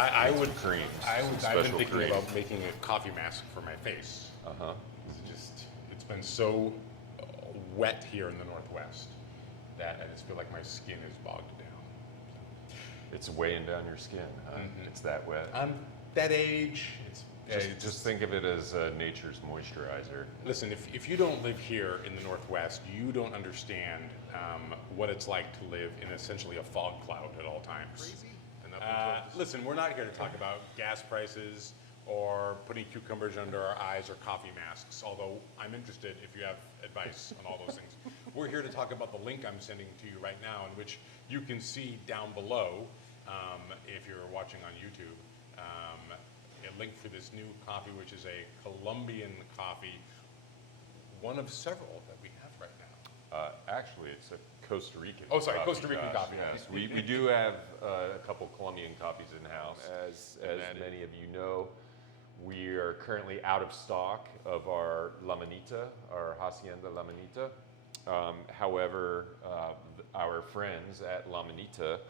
I would creams, I've been special thinking cream. about making a coffee mask for my face. Uh-huh. It's been so wet here in the Northwest that I just feel like my skin is bogged down. It's weighing down your skin, huh? It's that wet. I'm that age. Just think of it as nature's moisturizer. Listen, if you don't live here in the Northwest, you don't understand what it's like to live in essentially a fog cloud at all times. Listen, we're not here to talk about gas prices or putting cucumbers under our eyes or coffee masks, although I'm interested if you have advice on all those things. We're here to talk about the link I'm sending to you right now, in which you can see down below, if you're watching on YouTube, a link for this new coffee, which is a Colombian coffee, one of several that we have right now. Actually, it's a Costa Rican. Oh, sorry, coffee, Costa Rican Josh. coffee. Yes, we do have a couple Colombian coffees in house. As many of you know, we are currently out of stock of our La Manita, our Hacienda La Manita. However, our friends at La Manita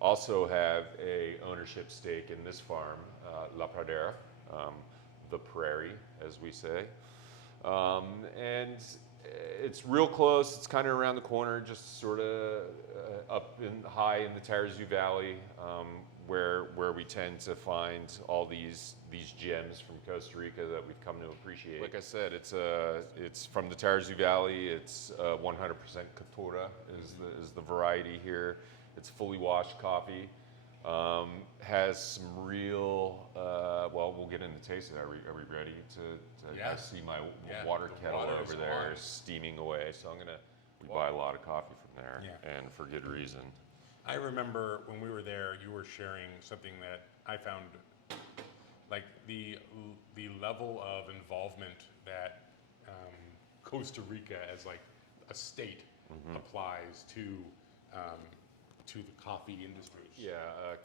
also have a ownership stake in this farm, La Pradera, the prairie, as we say. And it's real close. It's kind of around the corner, just sort of high in the Tarrazú Valley, where we tend to find all these gems from Costa Rica that we've come to appreciate. Like I said, it's from the Tarrazú Valley. It's 100% Catura is the variety here. It's fully washed coffee. Has some real, well, we'll get into taste it. Are we ready to Yeah. I see my Yeah, water the kettle water is over there on. steaming away. So we buy a lot of coffee from there, Yeah. and for good reason. I remember when we were there, you were sharing something that I found, like the level of involvement that Costa Rica as like a state applies to the coffee industry. Yeah,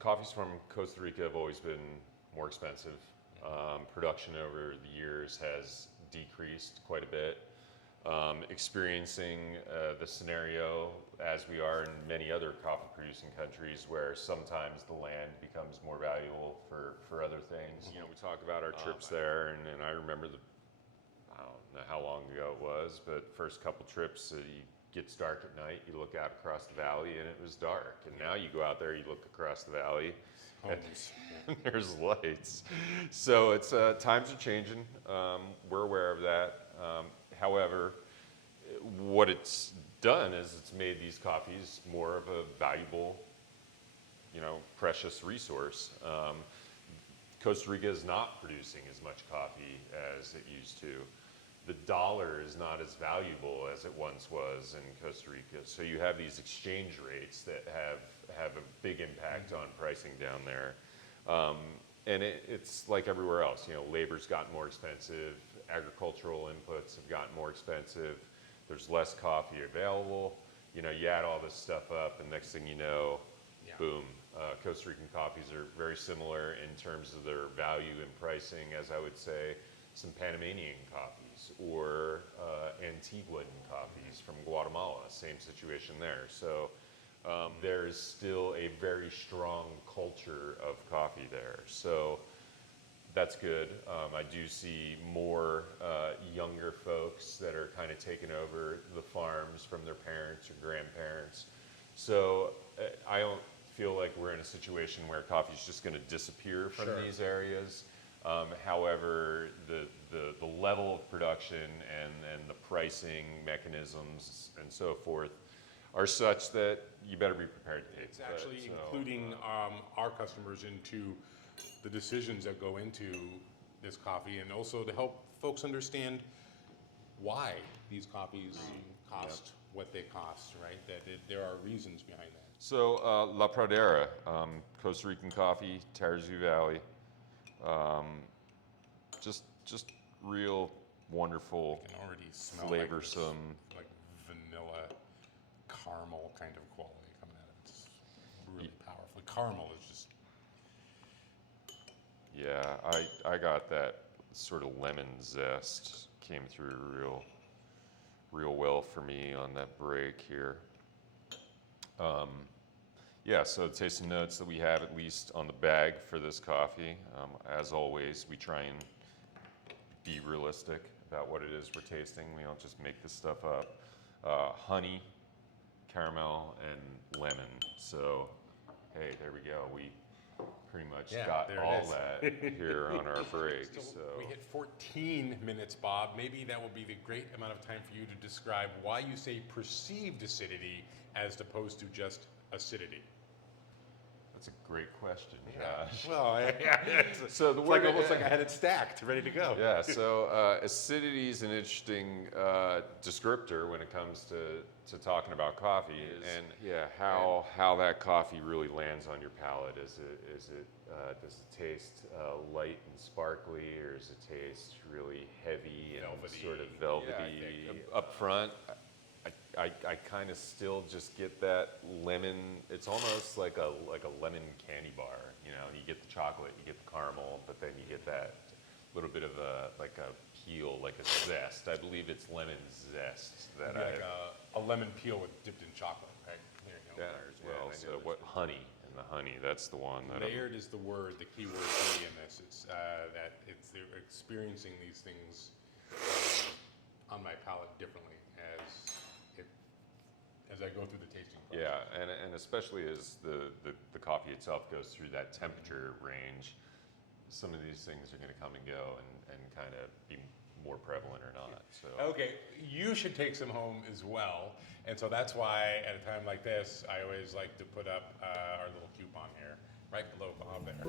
coffees from Costa Rica have always been more expensive. Production over the years has decreased quite a bit. Experiencing the scenario as we are in many other coffee producing countries, where sometimes the land becomes more valuable for other things. You know, we talk about our trips there, and I remember I don't know how long ago it was, but first couple trips, it gets dark at night, you look out across the valley and it was dark. And now you go out there, you look across the valley, and there's lights. So it's times are changing. We're aware of that. However, what it's done is it's made these coffees more of a valuable, precious resource. Costa Rica is not producing as much coffee as it used to. The dollar is not as valuable as it once was in Costa Rica. So you have these exchange rates that have a big impact on pricing down there. And it's like everywhere else, labor's gotten more expensive, agricultural inputs have gotten more expensive, there's less coffee available. You add all this stuff up, and next thing you know, boom, Costa Rican coffees are very similar in terms of their value and pricing, as I would say, some Panamanian coffees or Antiguan coffees from Guatemala, same situation there. So there's still a very strong culture of coffee there. So that's good. I do see more younger folks that are kind of taking over the farms from their parents or grandparents. So I don't feel like we're in a situation where coffee is just going to disappear from these areas. However, the level of production and the pricing mechanisms and so forth are such that you better be prepared to take. It's actually including our customers into the decisions that go into this coffee, and also to help folks understand why these coffees cost what they cost, right? That there are reasons behind that. So La Pradera, Costa Rican coffee, Tarrazú Valley. Just real wonderful, I can already smell flavorsome, like vanilla caramel kind of quality coming out of it. It's really powerful. Caramel is just. Yeah, I got that sort of lemon zest came through real well for me on that break here. Yeah, so tasting notes that we have at least on the bag for this coffee. As always, we try and be realistic about what it is we're tasting. We don't just make this stuff up. Honey, caramel, and lemon. So, hey, there we go. We pretty much got all that here on our break. So we hit 14 minutes, Bob. Maybe that will be the great amount of time for you to describe why you say perceived acidity as opposed to just acidity. that's a great question, Josh. Well, So the it's word like almost like I had it stacked, ready to go. Yeah, so acidity is an interesting descriptor when it comes to talking about coffee, and how that coffee really lands on your palate. Does it taste light and sparkly, or does it taste really heavy and Velvety. sort of velvety up front? I kind of still just get that lemon. It's almost like a lemon candy bar. You know, you get the chocolate, you get the caramel, but then you get that little bit of a peel, like a zest. I believe it's lemon zest that Like a lemon peel with dipped in chocolate, right? There you go. Yeah, There's well, one. I so know what honey and the honey? That's the one that Layered is the word, the key word for me in this. It's that they're experiencing these things on my palate differently as I go through the tasting process. Yeah, and especially as the coffee itself goes through that temperature range, some of these things are going to come and go and kind of be more prevalent or not. So Okay, you should take some home as well. And so that's why at a time like this, I always like to put up our little coupon here, right below Bob there.